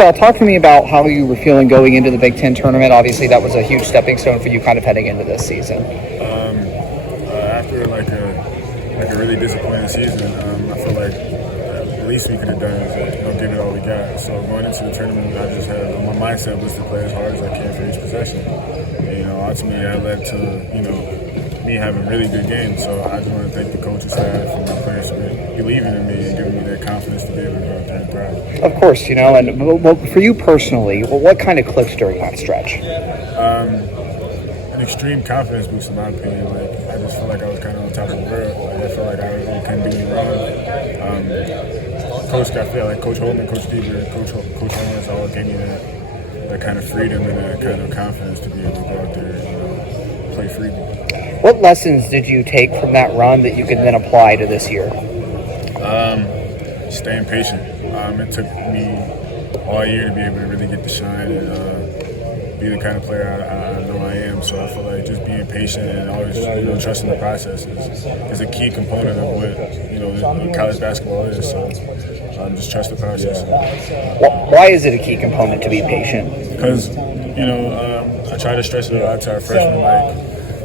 First of all, talk to me about how you were feeling going into the Big Ten tournament. Obviously, that was a huge stepping stone for you kind of heading into this season. After like a really disappointing season, I feel like the least we could have done is give it all we got. So going into the tournament, I just had my mindset was to play as hard as I can for each possession. And, ultimately that led to me having really good games. So I just want to thank the coaching staff and my players for believing in me and giving me that confidence to be able to go out there and thrive. Of course, and for you personally, what kind of clicked during that stretch? An extreme confidence boost, in my opinion. Like, I just felt like I was kind of on top of the world. Like, I felt like I really couldn't do me wrong. Coach Holman, Coach Deaver, Coach Owens all gave me that kind of freedom and that kind of confidence to be able to go out there and play freely. What lessons did you take from that run that you can then apply to this year? Staying patient. It took me all year to be able to really get to shine and be the kind of player I know I am. So I feel like just being patient and always trusting the process is a key component of what college basketball is. So just trust the process. Why is it a key component to be patient? Because I try to stress it a lot to our freshmen. Like,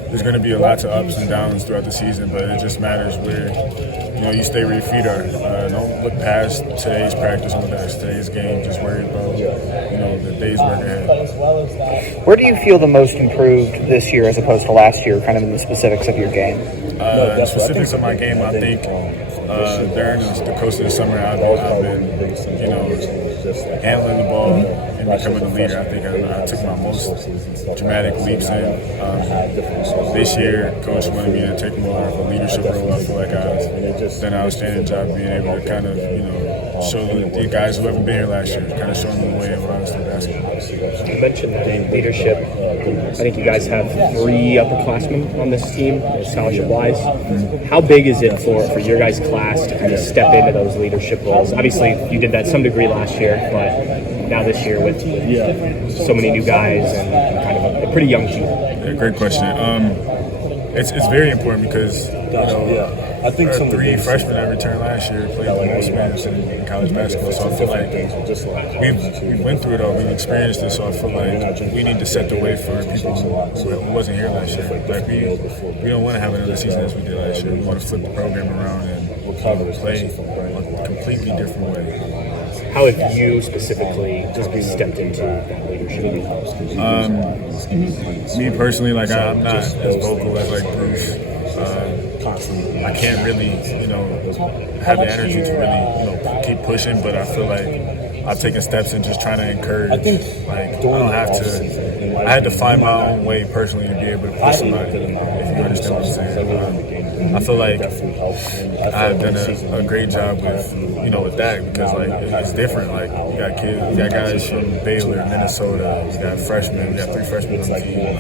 there's going to be a lot of ups and downs throughout the season, but it just matters where you stay where your feet are. Don't look past today's practice, don't look past today's game. Just worry about the day's work ahead. Where do you feel the most improved this year as opposed to last year, kind of in the specifics of your game? The specifics of my game, I think during the course of the summer, I've been handling the ball and becoming a leader. I think I took my most dramatic leaps in. This year, Coach wanted me to take more of a leadership role. I feel like I've done an outstanding job being able to kind of, show the guys who haven't been here last year, kind of showing them the way of obviously basketball. You mentioned that leadership. I think you guys have 3 upperclassmen on this team, scholarship-wise. How big is it for your guys' class to kind of step into those leadership roles? Obviously, you did that to some degree last year, but now this year with so many new guys and kind of a pretty young team. Yeah, great question. It's very important because I think some 3 freshmen that returned last year played the most minutes in college basketball. So I feel like we went through it all. We've experienced it. So I feel like we need to set the way for people who wasn't here last year. Like we don't want to have another season as we did last year. We want to flip the program around and play a completely different way. How have you specifically stepped into that leadership? Me personally, like I'm not as vocal as like Bruce. I can't really, have the energy to really, keep pushing. But I feel like I've taken steps in just trying to encourage. I don't have to. I had to find my own way personally to be able to push somebody. If you understand what I'm saying. I feel like I've done a great job with that because it's different. Like you got kids, you got guys from Baylor, Minnesota, you got freshmen, you got 3 freshmen on the team.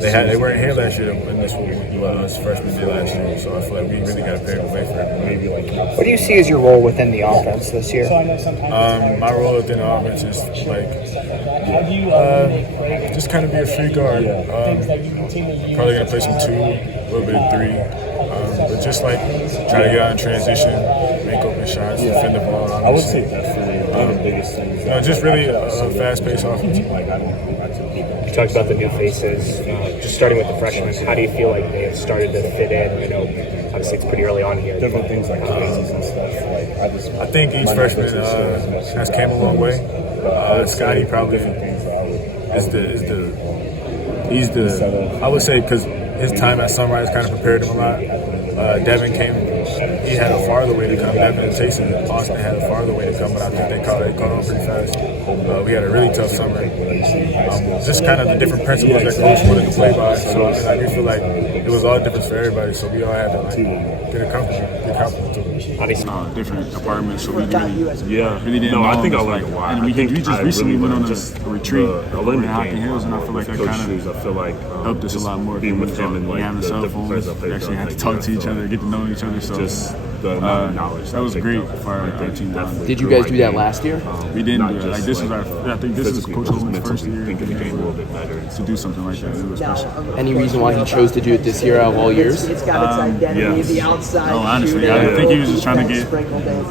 They weren't here last year when this was freshmen did last year. So I feel like we really got to pave the way for it. What do you see as your role within the offense this year? My role within the offense is just kind of be a free guard. Probably gonna play some 2, a little bit of 3. But just try to get out in transition, make open shots, defend the ball. Obviously. I would say that's really the biggest thing. Just really a fast-paced offense. You talked about the new faces. Just starting with the freshmen, how do you feel like they have started to fit in? I know, obviously, it's pretty early on here. Different things like faces and stuff. I think each freshman has came a long way. Scotty probably he's the I would say because his time at Sunrise kind of prepared him a lot. Devin he had a farther way to come. Devin and Jason Austin had a farther way to come, but I think they caught on pretty fast. We had a really tough summer. Just kind of the different principles that coach wanted to play by. So I feel like it was all different for everybody. So we all had to get comfortable to it. Obviously, different apartments, so we really didn't No, know I think him. I learned a lot. And we just recently went on a retreat the in Hocking Hills, and I feel like that kind I feel like helped us a lot more. being with him and having the cell different phones, players I played we actually had to with, talk to each other, get to know each other. So just the amount of knowledge. That was great for our team. Did you guys do that last year? We didn't do that. Like this is I think this is Coach Holman's first year in the game to do something like that. It was special. Any reason why he chose to do it this year out of all years? No, honestly, I think he was just trying to get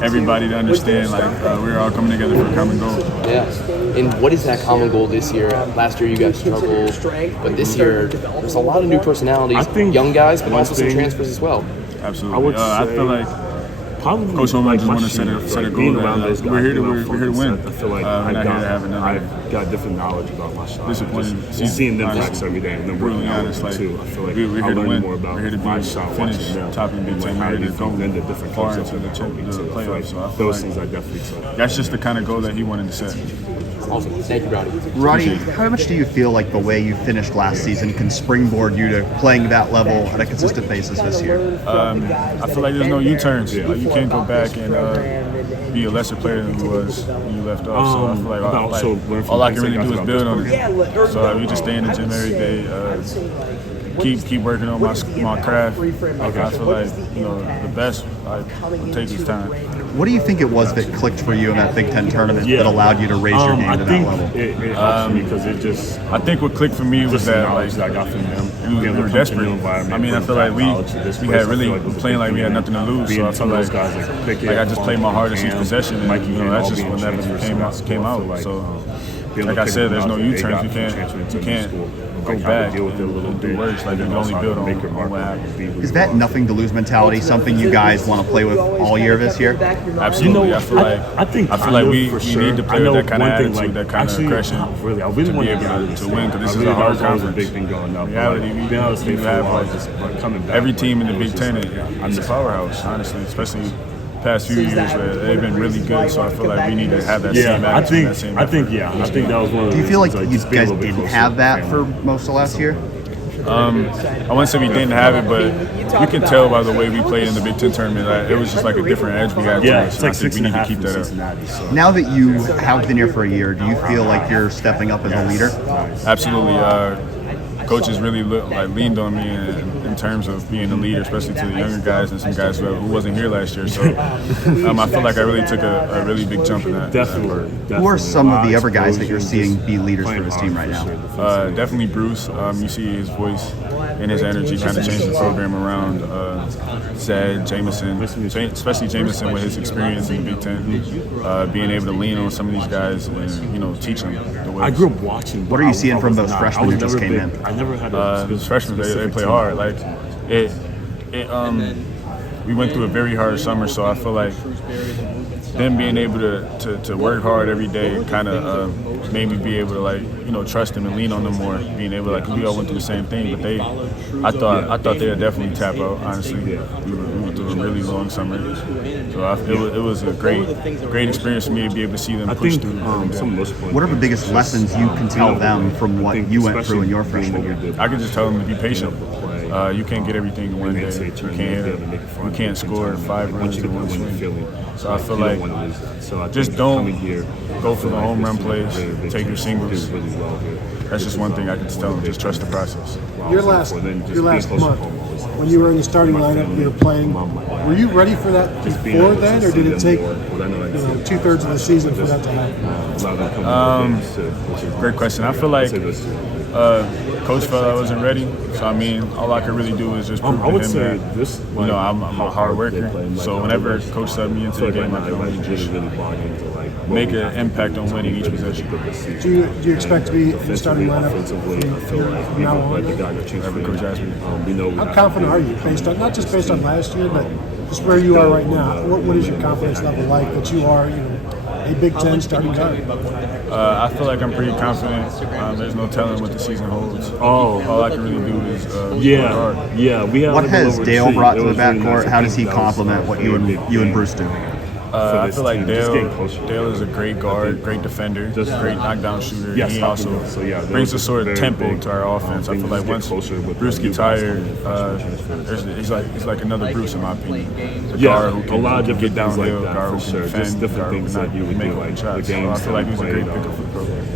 everybody to understand like we're all coming together for a common goal. Yeah. And what is that common goal this year? Last year you guys struggled, but this year there's a lot of new personalities, I think young guys, but also some transfers as well. Absolutely. I feel like Coach Holman just want to set a goal. We're here to win. I feel like we're not here to have another. I've got different knowledge about my shot. Disappointing. Seeing them practice every day and then working out honest, like, too. I feel like we're here to win. more about we're here to my be shot, finish top in Big Ten. We're here to go into different far clubs into the playoffs. So I feel those like things I definitely took. that's just the kind of goal that he wanted to set. Awesome. Thank you, Roddy. Roddy, how much do you feel like the way you finished last season can springboard you to playing that level on a consistent basis this year? I feel like there's no U-turns. Like you can't go back and be a lesser player than you was when you left off. So I feel like all I can really do is build on it. So we just stay in the gym every day. Keep working on my craft. I feel like the best will take its time. What do you think it was that clicked for you in that Big Ten tournament that allowed you to raise your game to that level? It helped me because it just. I think what clicked for me was that like I got from them. we were desperate. I mean, I feel like we had really playing like we had nothing to lose. So I feel like I just played my hardest each possession, and that's just what never came out. So like I said, there's no U-turns. You can't go back and do worse. Like you can only build on what happened. Is that nothing to lose mentality something you guys want to play with all year this year? Absolutely. I feel like we need to play with that kind of attitude, that kind of aggression I really to be able to win, because this is a hard conference. Big thing going up. In reality, we have coming back. every team in the Big Ten is a powerhouse, honestly, especially past few years where they've been really good. So I feel like we need to have that same attitude. I think that was one of the Do you feel like reasons, you guys didn't have that for most of last year? I wouldn't say we didn't have it, but you can tell by the way we played in the Big Ten tournament. It was just like a different edge we had. Yeah, to us, it's like I think we need to keep that up. Cincinnati. Now that you have been here for a year, do you feel like you're stepping up as a leader? Absolutely. Coaches really leaned on me in terms of being a leader, especially to the younger guys and some guys who wasn't here last year. So I feel like I really took a really big jump in that. Definitely. Who are some of the other guys that you're seeing be leaders for this team right now? Definitely Bruce. You see his voice and his energy kind of change the program around. Zed, Jameson, especially Jameson with his experience in the Big Ten, being able to lean on some of these guys and teach them the way. I grew up watching. What are you seeing from those freshmen who just came in? I never had Those freshmen, they play hard. Like we went through a very hard summer, so I feel like them being able to work hard every day kind of made me be able to trust them and lean on them more. Being able to we all went through the same thing, but I thought they would definitely tap out. Honestly, we went through a really long summer, so it was a great experience for me to be able to see them push through. What are the biggest lessons you can tell them from what you went through in your freshman year? I can just tell them to be patient. You can't get everything in one day. You can't score 5 runs in one swing. So I feel like just don't go for the home run plays. Take your singles. That's just one thing I can tell them. Just trust the process. Your last month, when you were in the starting lineup, you were playing. Were you ready for that before then, or did it take 2/3 of the season for that to happen? Great question. I feel like Coach felt I wasn't ready. So I mean, all I could really do is just prove to him that I'm a hard worker. So whenever Coach subbed me into the game, I can just make an impact on winning each possession. Do you expect to be in the starting lineup from now on? Whenever Coach asks me. How confident are you, not just based on last year, but just where you are right now? What is your confidence level like that you are, a Big Ten starting guard? I feel like I'm pretty confident. There's no telling what the season holds. All I can really do is work hard. We have what has Dale brought to the backcourt? How does he complement what you and Bruce do? I feel like Dale is a great guard, great defender, great knockdown shooter. Yes, he also brings a sort of tempo to our offense. I feel like once Bruce gets tired, he's like another Bruce in my opinion. A guard who can get downhill, guard who can defend, guard who can make open shots. So I feel like he's a great pickup for the program.